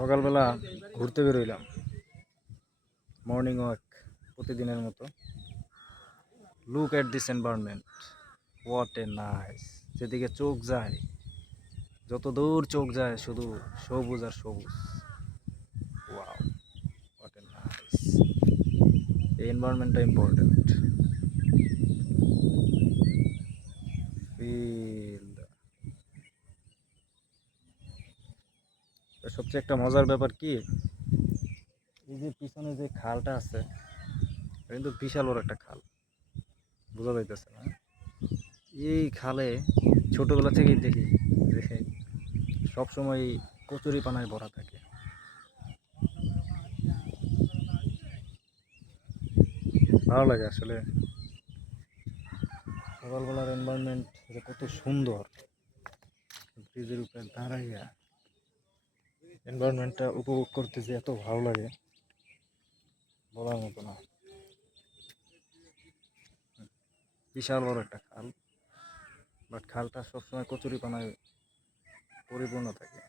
সকালবেলা ঘুরতে বেরোইলাম, morning walk প্রতিদিনের মতো। Look at this environment, what a nice. যেদিকে চোখ যায়, যত দূর চোখ যায় শুধু সবুজ আর সবুজ। Wow, what a nice. এই এনভায়রনমেন্টটা ইম্পর্টেন্ট। ফিল। সবচেয়ে একটা মজার ব্যাপার কি, এই যে পিছনে যে খালটা আছে, এটা কিন্তু বিশাল বড় একটা খাল, বোঝা যাইতেছে না? এই খালে ছোটবেলা থেকেই দেখি যে সবসময় কচুরি পানায় ভরা থাকে। ভালো লাগে আসলে সকালবেলার এনভায়রনমেন্ট, যে কত সুন্দর। ব্রিজের উপরে দাঁড়াইয়া এনভায়রনমেন্টটা উপভোগ করতে যে এত ভালো লাগে, বলার মতো না। বিশাল বড় একটা খাল, বাট খালটা সবসময় কচুরি পানায় পরিপূর্ণ থাকে।